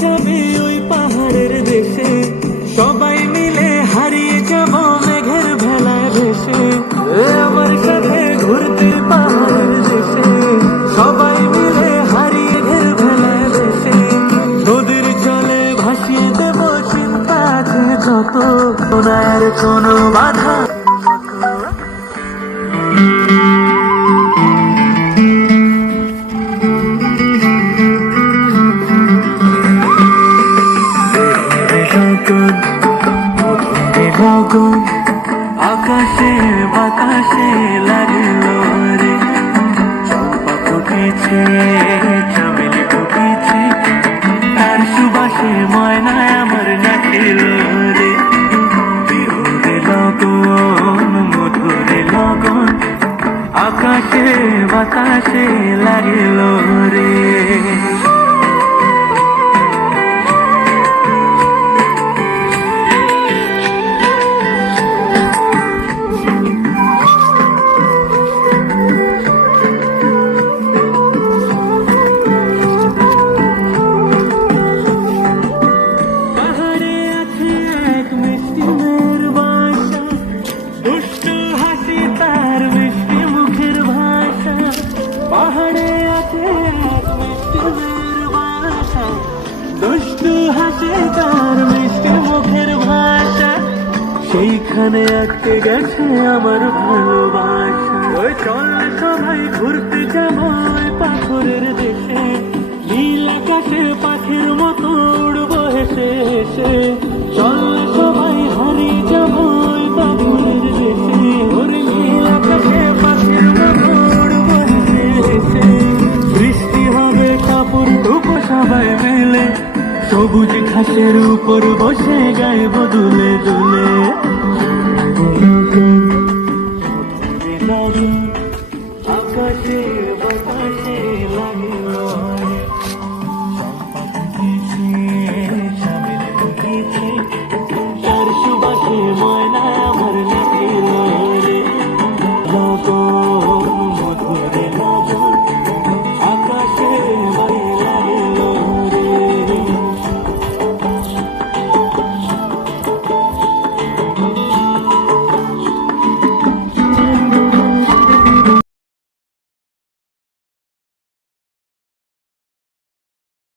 যাবে ওই পাহাড়ের দেশে। সবাই মিলে হারিয়ে যাব মেঘের ভেলায় ভেসে। আমার সাথে ঘুরতে পাহাড়ের দেশে। সবাই মিলে হারিয়ে ঘের ভেলায় ভেসে। নদীর চলে ভাসিয়ে দেব চিন্তা যত। সোনার কোনো বাধা লগন আকাশে বাতাসে লাগল রে। ফুটেছে চামেলি ফুটেছে তার সুবাসে ময়নায় আমার নাচিল রে। বিহুরে লগন, মধুরে লগন, আকাশে বাতাসে লাগিল হাসি তার মিষ্টি মুখের ভাষা। সেইখানে আটকে গেছে আমার ভালোবাসা। ওই চল সবাই, ঘুরতে যাব পাথরের দেশে। নীল আকাশে পাখির মতো উড়বো হেসে হেসে। চল সবাই, হারিয়ে যাব পাথরের দেশে। ওরে নীল পাখির মতো উড়বো হেসে বৃষ্টি হবে, কাপড় টুকো সবাই মিলে। সবুজ ঘাসের উপর বসে গায়ে দুলে। দুলে আকাশে বাতাসে লাগল